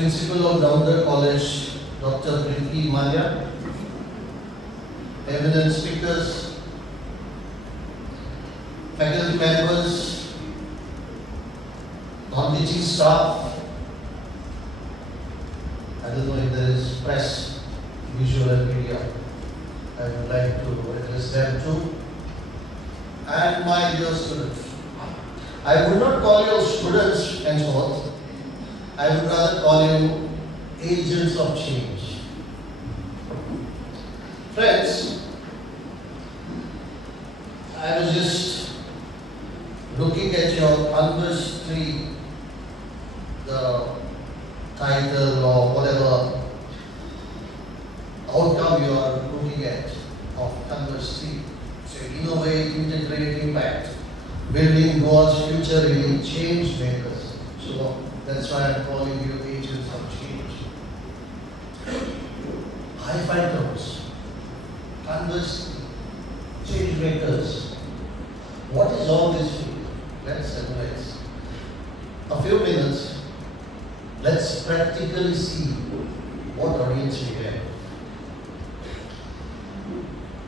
Principal of Converge College, Dr. Priti Manya, eminent speakers, faculty members, non-teaching staff. I don't know if there is press, visual and media. I would like to address them too. And my dear students. I would not call you students henceforth. I would rather call you agents of change. Friends, I was just looking at your Converge 3, the title or whatever outcome you are looking at of Converge 3. So innovate, integrate, impact, building God's future in change makers. So that's why I'm calling you agents of change. High five terms. Converge, change makers. What is all this for? Let's analyze. A few minutes. Let's practically see what audience we have.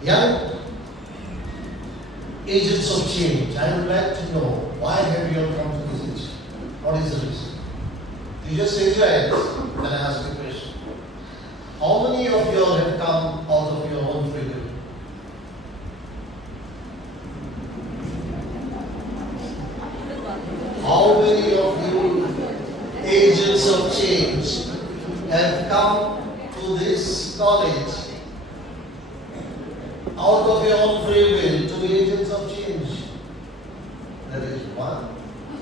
Young agents of change. I would like to know, why have you all come to this institute? What is the reason? You just raise your hands when I ask you a question. How many of you all have come out of your own free will? How many of you agents of change have come to this college out of your own free will to agents of change? There is 1,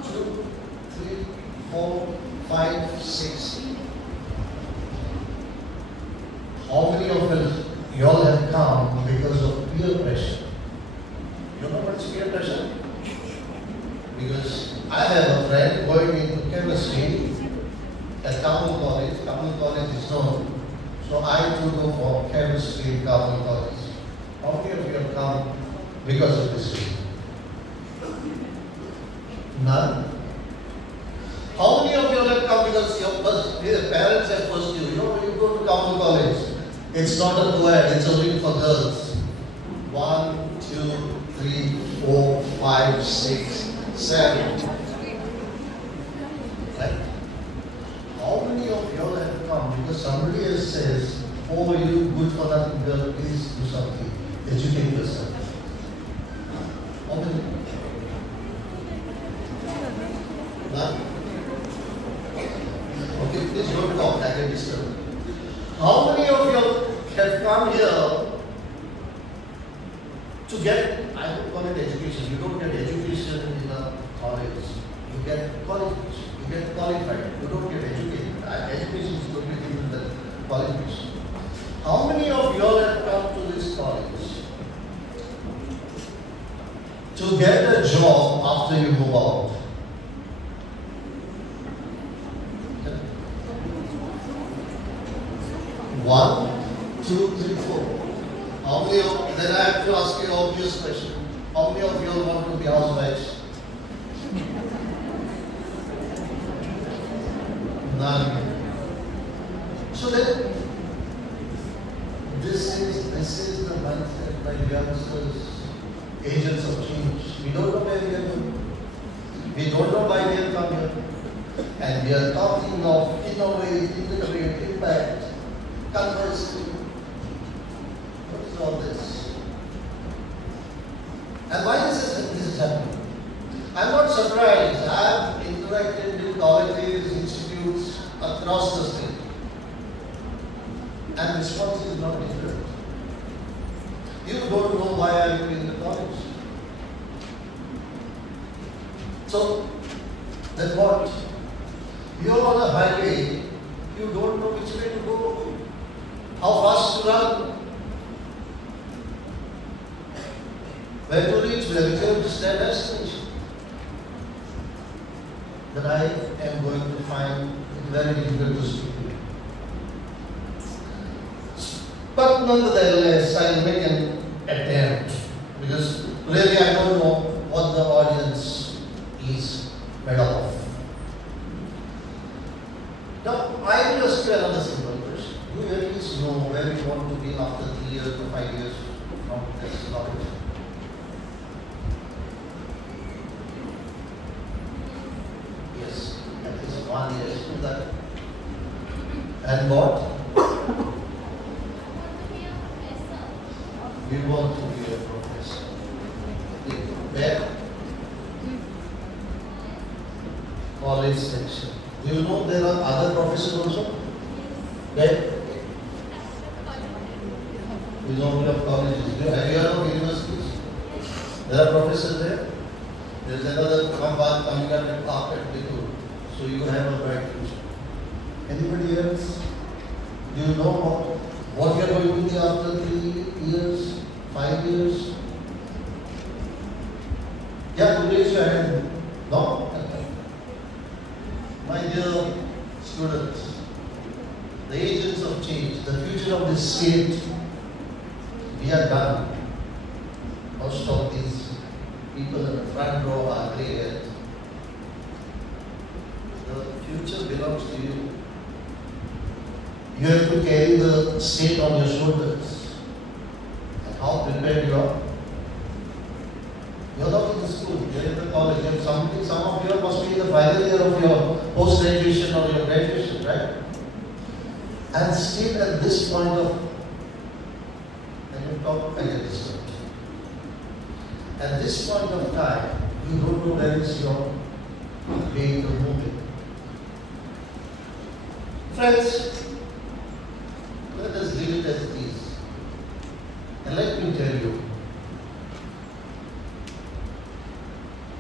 2, 3, 4, 5, 6. How many of you all have come because of peer pressure? You know what's peer pressure? Because I have a friend going into chemistry at Carmel College. Carmel College is known. So I too go for chemistry in Carmel College. How many of you have come because of this reason? None. How many of you have come because your parents have forced you? You know, when you go to Carmel College, it's not a co-ed, it's only for girls. 1, 2, 3, 4, 5, 6, 7. Right? How many of you all have come because somebody else says, oh, you good for nothing girl, please do something. Educate yourself. How many? None? Okay, please don't talk, I can disturb. How many of you have come here to get, I don't call it education, you don't get education in a college. You get qualification, you get qualified, you don't get educated. Education is totally different than qualification. How many of you all have come to this college to get a job after you move out? One, two, three, four. How many of, then I have to ask you an obvious question. How many of you all want to be housewives? None. So then, this is the mindset by youngsters, agents of change. We don't know where we are going. We don't know why we have come here. And we are talking of innovate, integrate, impact, converse. What is all this? And why this is happening? I'm not surprised. I have interacted with colleges, institutes across the state. And response is not different. You don't know why are you in the college. So, then what? You're on a highway, you don't know which way to go, how fast to run, where to reach, where to stand destination. But I am going to find it very difficult to speak to you. But nonetheless, I will make an attempt because really I don't know what the audience is made up of. Now, I you another simple question. Do you at least know where you want to be after 3 years or 5 years from this college? Yes, at least 1 year. Do that. And what? We want to be a professor. Where? College section. Do you know there are other professors also? Where? You know of colleges. Have you heard of universities? There are professors there. There is another compound coming up at carpet with. So you have a bright future. Anybody else? Do you know what you are going to be after 3 years, 5 years? Yeah, to raise your hand. No? My dear students, the agents of change, the future of this state, we are done. Most of these people in the front row are grey haired. The future belongs to you. You have to carry the state on your shoulders. And how prepared you are? You are not in the school, you are in the college. You have something, some of you must be in the final year of your post-graduation or your graduation, right? And still at this point of, when you talk, I get disturbed. At this point of time, you don't know where is your way to move it. Friends, let us leave it as it is. And let me tell you,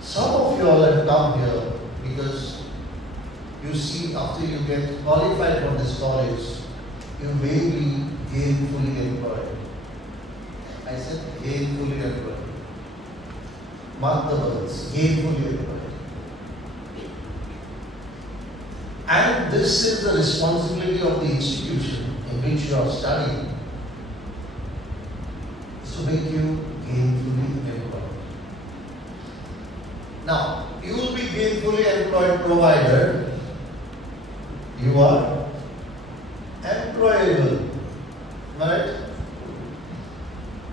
some of you all have come here because you see after you get qualified from this college, you may be gainfully employed. I said gainfully employed. Mark the words, gainfully employed. And this is the responsibility of the institution in which you are studying, is to make you gainfully employed. Now, you will be gainfully employed provided you are employable. Right?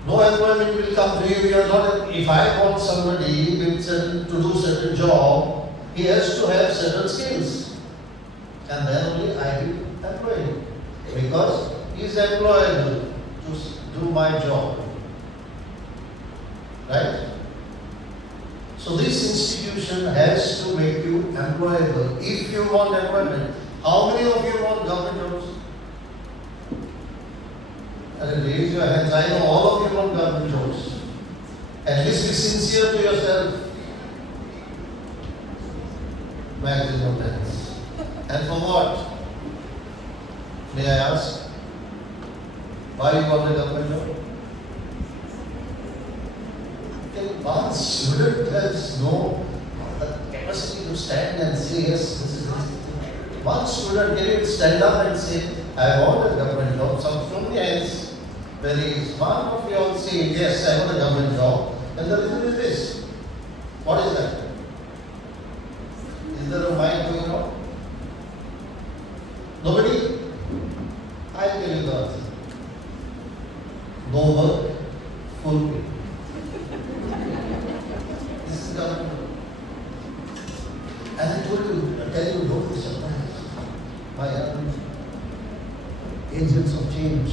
No employment will come to you. You are not. If I want somebody with to do certain job, he has to have certain skills. And then only I will employ him. Because he is employable to do my job. Right? So this institution has to make you employable. If you want employment, how many of you want government jobs? Raise your hands. I know all of you want government jobs. At least be sincere to yourself. Maximum hands. And for what? May I ask? Why you want a government job? One student has no capacity to stand and say, yes, this is this. One student can stand up and say, I want a government job. Some from the hands, very smart of you all say, yes, I want a government job. And the reason is this. What is that? Is there a mind going on? Nobody? I'll tell you the answer. No work, full pay. This is government. As I told you, I tell you, don't be surprised. My agents of change.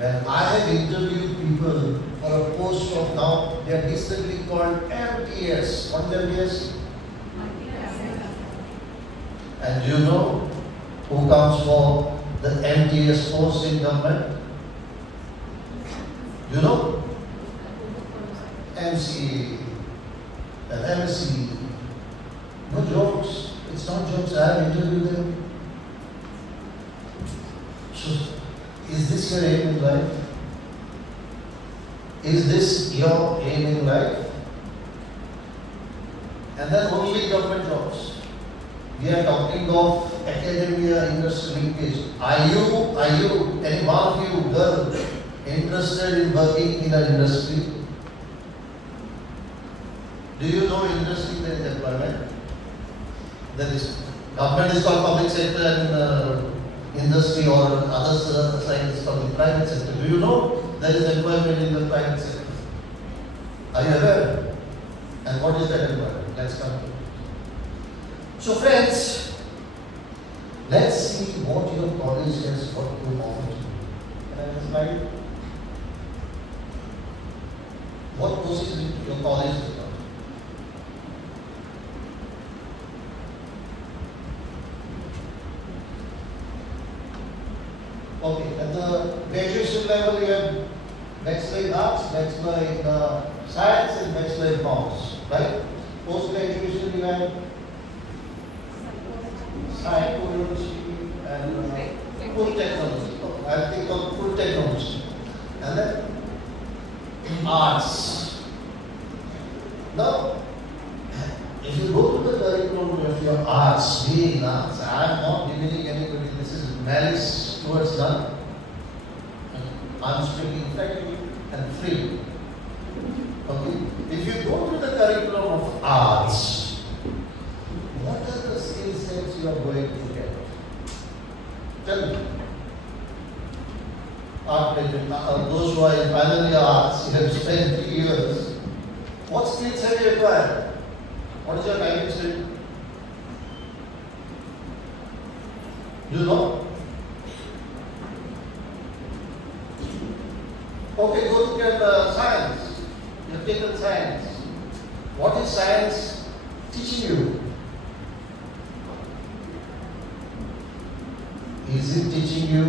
And I have interviewed people for a post of now, they are decently called MTS. What is MTS? And do you know who comes for the MTS post in government? You know? MC and MC. No jokes. It's not jokes. I have interviewed them. So, is this your aim in life? Is this your aim in life? And then only government jobs. We are talking of academia, industry linkage. Are you, any one of you girl interested in working in an industry? Do you know industry there is employment? There is government is called public sector and industry or other scientists from the private sector. Do you know there is employment in the private sector? Are you aware? And what is that employment? Let's come to it. So friends, let's see what your college has got to offer to you. Can I have a slide? What courses your college has got? Okay, at the graduation level you have Bachelor in Arts, Bachelor in Science and Bachelor in Commerce, right? Post-graduation you have Psychology and Full Technology. I think of Full Technology. And then Arts. Now, if you go to the curriculum of your arts, be in arts, I am not demeaning anybody, this is malice towards none. I am speaking frankly and free. Okay? If you go to the curriculum of arts, what are the skill sets you are going to get? Tell me. Those who are in final year arts, you have spent 3 years. What skills have you acquired? What is your guidance skill? Do you know? Okay, go look at science. You have taken science. What is science teaching you? Is it teaching you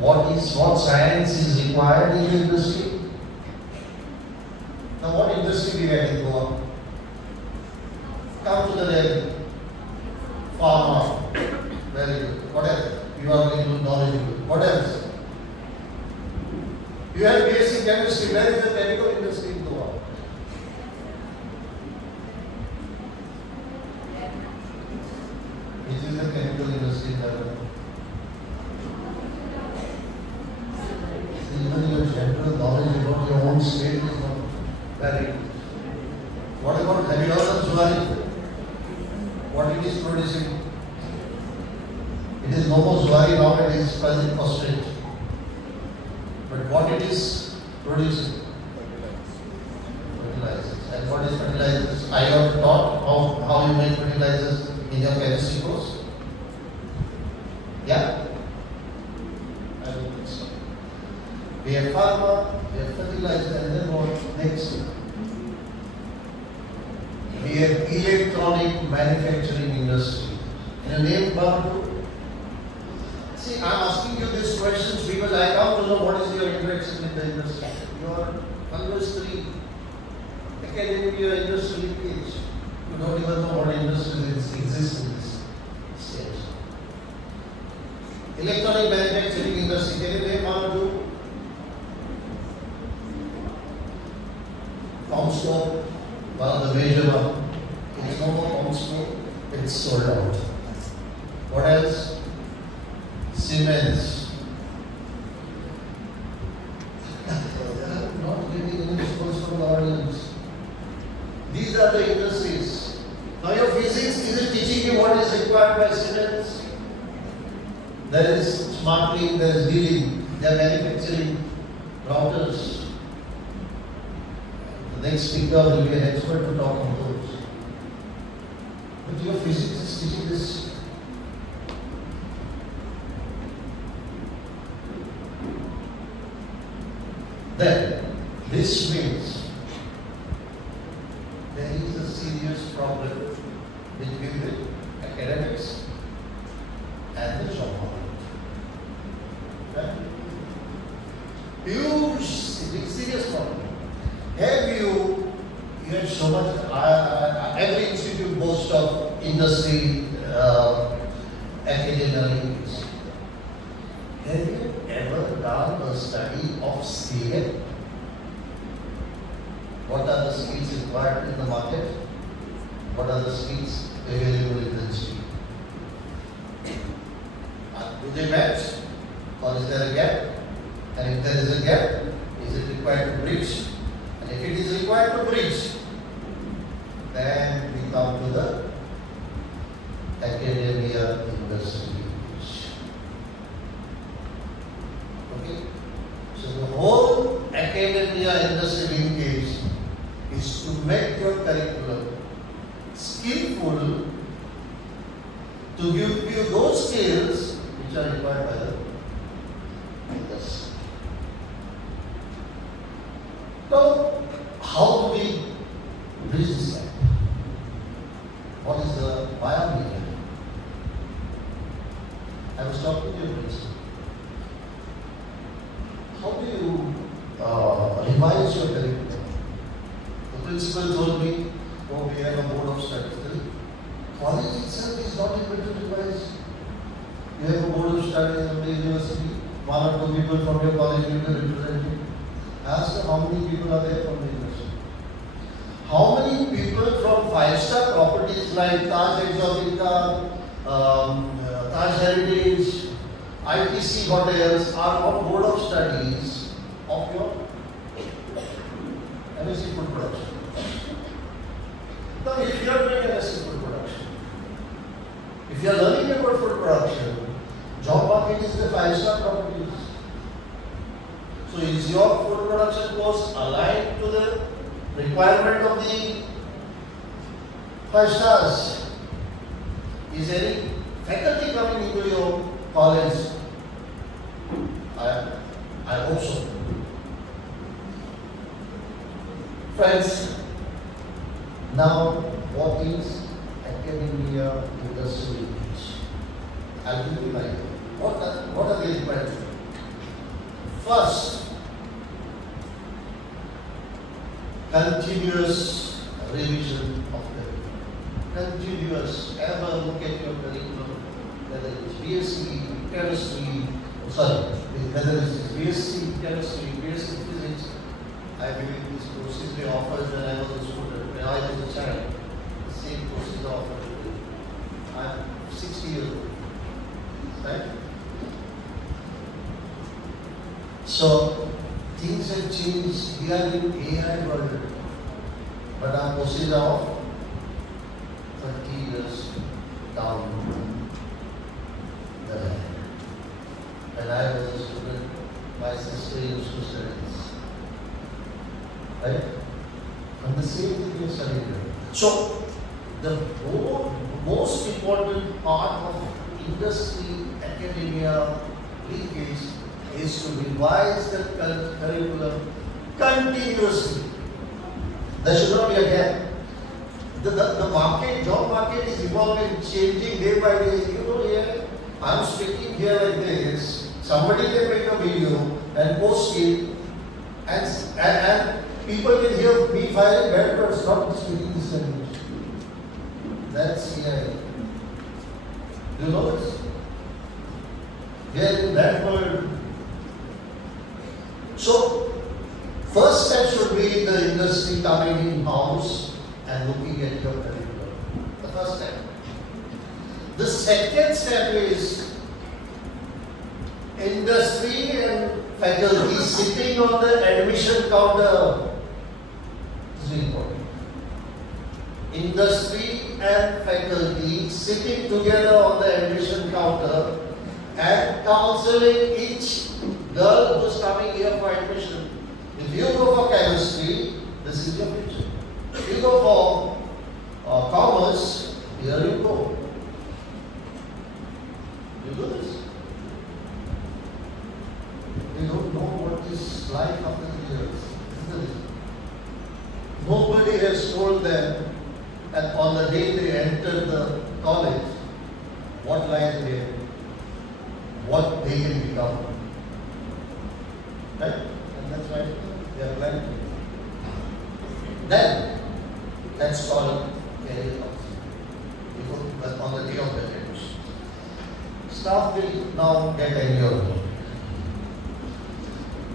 what science is required in the industry? Now, what industry do you have in Goa? Come to the reality. Pharma. Very good. What else? You are very good, knowledgeable. What else? You have basic chemistry. Where is the chemical industry in Goa? Which is the chemical industry in Goa? Even your general knowledge about your own state is not very good. What about, have you heard of Zuari? What it is producing? It is no more Zuari now, it is present phosphate. But what it is producing? Fertilizers. And what is fertilizers? I have taught how you make fertilizers in your chemistry course. Yeah? I don't think so. We have pharma, we have fertilizer, and then what next? We have electronic manufacturing industry. In the name Babu. See, I am asking you these questions because I come to know what is your interaction with the industry. You are university, academic, you are industry linkage. You don't even know what industry exists in this stage. Electronic manufacturing industry, can you name one or two? Costa, one of the major one. It is no more Costa, it's sold out. What else? Siemens. Not getting any response from the audience. These are the industries. Now your physics, is it teaching you what is required by Siemens? There is smartly, there is dealing, they are manufacturing routers. The next speaker will be an expert to talk on those. But your physics is teaching this. Then, this means there is a serious problem between the academics and the job market. Okay? Huge, serious problem. You have so much, every institute boasts of industry, academia linkage. Have you ever done a study of skill? What are the skills required in the market? What are the skills available in the industry? Do they match? Or is there a gap? And if there is a gap, is it required to bridge? And if it is required to bridge, then we come to the academia industry. to give you those skills which are required by the industry. Now, how do we bridge this gap? What is the viability? I was talking to your principal. How do you revise your curriculum? The principal told me, oh, we have a board of studies. The college itself is not able to revise. You have a board of studies of the university, one or two people from your college will be representing. Ask them how many people are there from the university. How many people from five-star properties like Taj Exotica, Taj Heritage, ITC hotels are on board of studies of your MSc food production? Now, if you are doing MSc food production, if you are learning about food production, job market is the five-star properties. So, is your food production course aligned to the requirement of the five stars? Is any faculty coming into your college? I hope so. Friends, now what is academia industry linkage? I'll give you an idea. What are they required for? First, continuous revision of curriculum. Continuous, ever look at your curriculum, whether it's BSc, chemistry, whether it's BSc, chemistry, BSc physics. I believe these courses they offered when I was a student, when I was a child. The same courses are offered today. I'm 60 years old. Right? So, things have changed. We are in AI world. But our courses are of 30 years down the line. When I was a student, my sister used to study this. Right? And the same thing you study here. So, the most important part of industry, academia, linkage is to revise the curriculum continuously. There should not be a gap. The market, job market is evolving, changing day by day. You know, here, I'm speaking here like this. Somebody can make a video and post it, and people can hear me firing bad words, not speaking this language. That's AI. You know this? We are in that world. So, first step should be the industry coming in-house and looking at your curriculum. The first step. The second step is industry and faculty sitting on the admission counter. This is important. Industry and faculty sitting together on the admission counter and counseling each girl who is coming here for admission. If you go for chemistry, this is your future. If you go for commerce, here you go. You do this. You don't know what is life after 3 years, isn't it? Nobody has told them that on the day they enter the college, what lies there, what they can become. Right? And that's why they are planning. Then, that's called career counseling. But on the day of the admission. Staff will now get enrolled.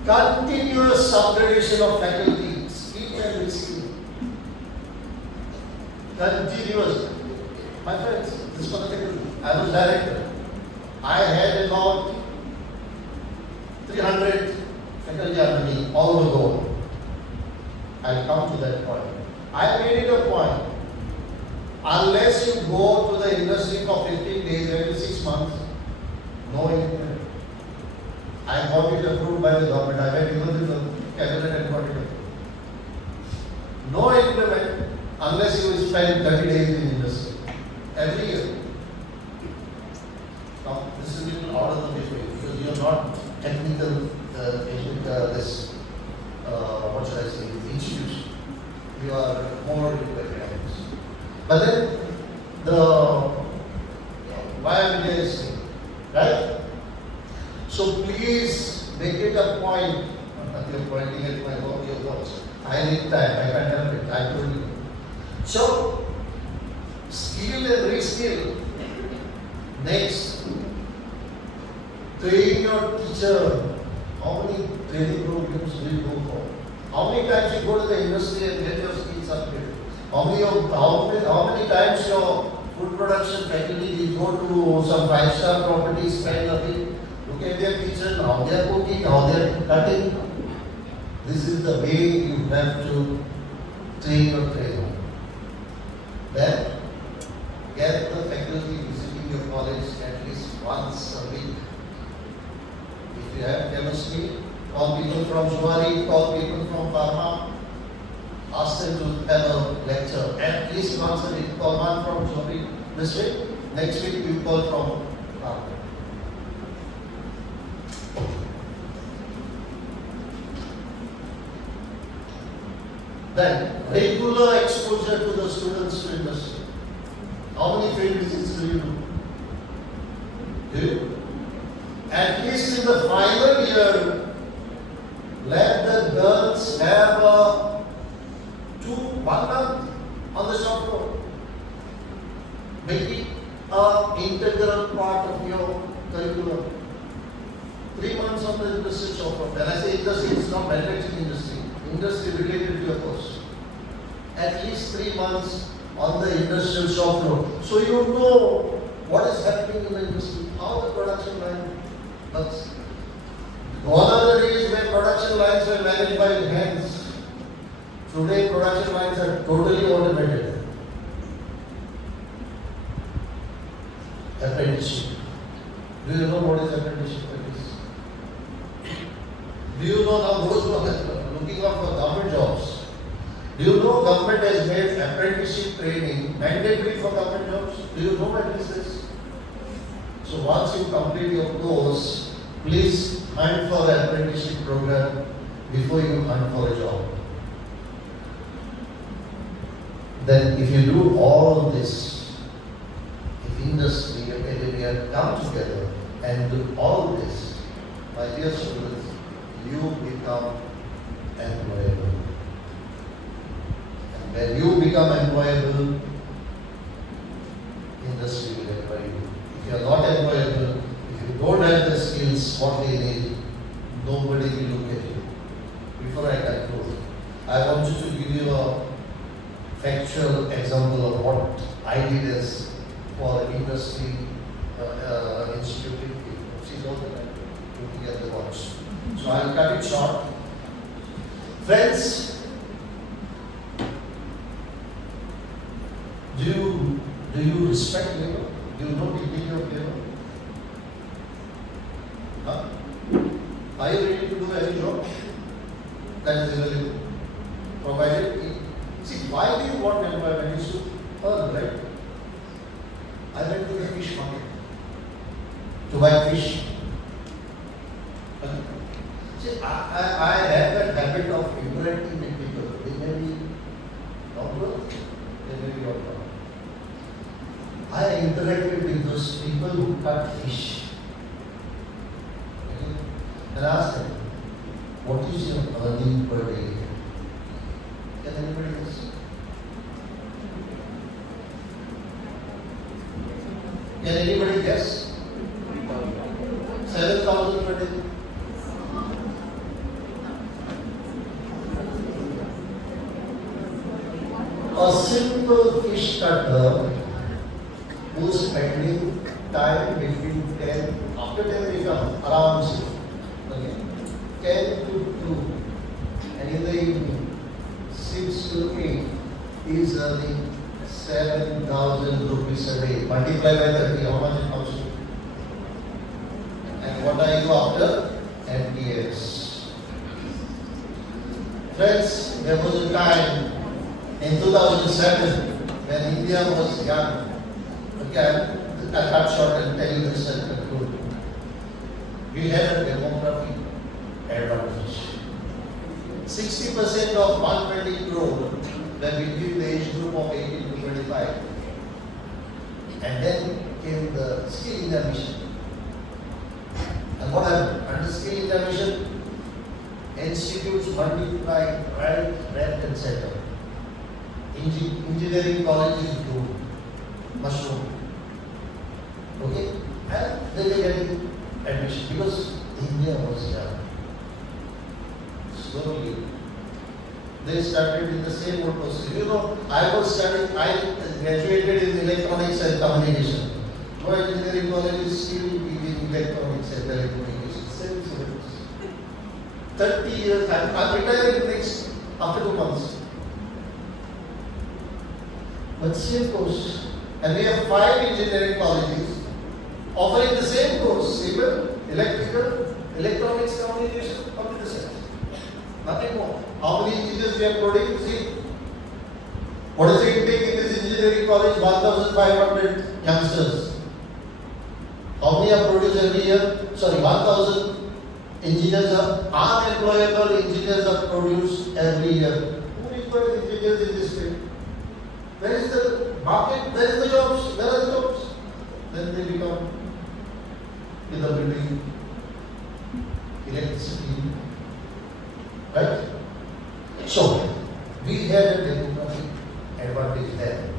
Continuous upgradation of faculty, speak and receiving. Continuous. My friends, this was the faculty. I was director. I had about 300 faculty under me all over the world. I'll come to that point. I made it a point. Unless you go to the industry for 15 days every 6 months, no increment. I got it approved by the government. I went even to the cabinet and got it approved. No increment unless you spend 30 days in industry every year. not technical, what should I say, institution. You are more into academics. But then, why am I saying, right? So please make it a point. You're pointing at my words. I need time. I can't help it. I told you. So, skill and reskill. Next, train your teacher. How many training programs do you go for? How many times you go to the industry and get your skills upgraded? How many times your food production faculty will go to some five-star properties, kind of thing? Look at their kitchen, how they are cooking, how they are cutting. This is the way you have to train your trainer. Then, get the faculty visiting your college at least once a week. If you have chemistry, call people from Zuari, call people from Pharma, ask them to have a lecture at least once a week. Call one from Zuari this week, next week you call from Pharma. Then, regular exposure to the students to industry. How many field visits do you do? Do you? At least in the final year, let the girls have 1 month on the shop floor. Make it an integral part of your curriculum. 3 months on the industry shop floor. When I say industry, it's not manufacturing industry. Industry related to your course. At least 3 months on the industrial shop floor. So you know what is happening in the industry, how the production line works. Gone are the days where production lines were managed by hands. Today production lines are totally automated. Apprenticeship. Do you know what is apprenticeship? Do you know now those who are looking out for government jobs? Do you know government has made apprenticeship training mandatory for government jobs? Do you know what this is? So once you complete your course, please hunt for an apprenticeship program before you hunt for a job. Then if you do all this, if industry, academia come together and do all this, my dear students, you become employable. And when you become employable, industry will employ you. If you are not employable, if you don't have the skills what they need, nobody will look at you. Before I conclude, I want you to give you a factual example of what I did as for industry institute. She's all the time looking at the watch. So I'll cut it short. Friends, do you respect labor? Do you know dignity of labor? Huh? Are you ready to do any job that is available? Provided. See, why do you want employment? You should earn, right? I went to the fish market to buy fish. See, I have that habit of interacting with people. They may be doctors, they may be doctors. I interacted with those people who cut fish. Okay? And I asked them, what is your earning per day? Can anybody guess? Can anybody guess? 7,000 per day. A simple fish cutter who's spending time between 10, after 10 become around 6, okay, 10 to 2, and in the evening 6 to 8 is earning 7,000 rupees a day. Multiply by 30, how much it comes to? And what are you after? MPS. Friends, there was a time in 2007 when India was young. Okay, I cut short and tell you this and conclude. We had a demographic advantage. 60% of 120 crore were between the age group of 18 to 25. And then came the Skill India Mission. And what happened? Under Skill India Mission, institutes multiplied right, left, and center. Engineering colleges grew, mushroom. Okay? And they were getting admission because India was young. Slowly, they started in the same old process. You know, I graduated in electronics and communication. My engineering college is still in electronics and telecommunications. Same syllabus. 30 years, I'm retiring next after 2 months. But same course. And we have 5 engineering colleges offering the same course, civil, electrical, electronics, communication, computer science. Nothing more. How many engineers we are producing? See, what is the intake in this engineering college? 1,500 youngsters. How many are produced every year? 1,000 engineers are unemployable engineers are produced every year. Who requires engineers in this field? Where is the market? Where is the jobs? Where are the jobs? Then they become in the building, electricity, right? So, we had a demographic advantage there.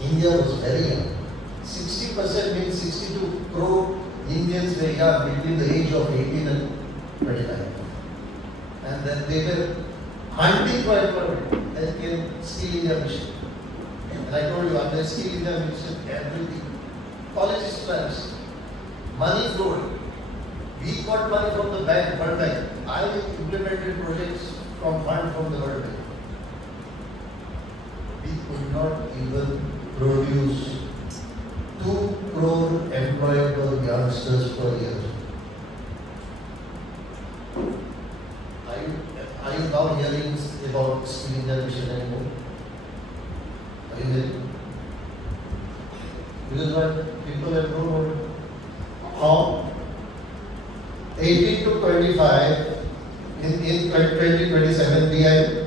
India was very young. 60% means 62 crore Indians were young between the age of 18 and 29. And then they were hunting for employment. Then came Skill India Mission. And I told you, under Skill India Mission, everything. Colleges plans. Money flowed. We got money from the bank, World Bank. I implemented projects from fund from the World Bank. We could not even produce 2 crore employable youngsters per year. Are you now hearing about Skill India Mission anymore? Are you hearing? Because what people have grown from 18 to 25, in 2027 we are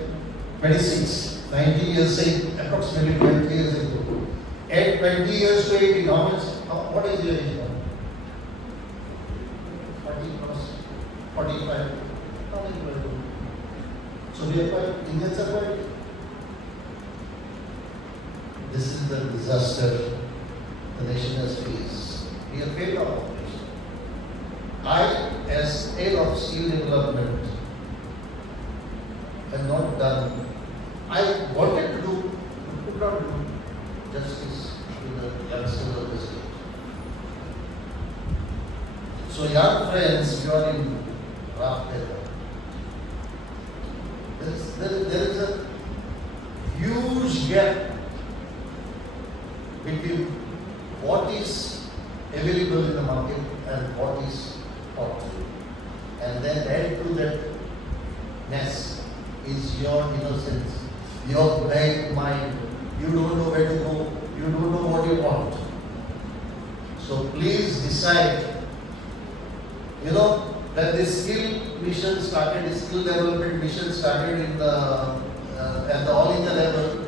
26, 90 years, say approximately 20 years ago. At 20 years to 18, what is your age now? 40 plus, 45, not equal. So we are quite, Indians are quite. This is the disaster the nation has faced. We have failed our operation. I, as head of skill development, have not done. I wanted to do, but could not do justice to the youngsters of this state. So, young friends, you are in rough weather. There is a huge gap between what is available in the market and what is taught to you. And then add to that mess is your innocence, your blank mind. You don't know where to go, you don't know what you want. So please decide. You know, when this skill mission started, skill development mission started in at the all India level,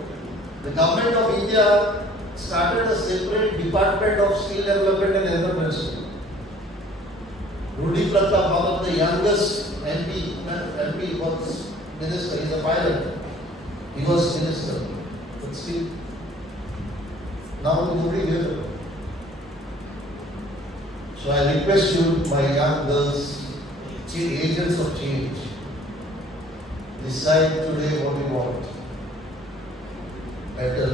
the government of India started a separate department of skill development and entrepreneurship. Rudy Pratap, one of the youngest MP was minister, he's a pilot. He was minister, but still, now nobody here. So I request you, my young girls, agents of change, decide today what you want. Better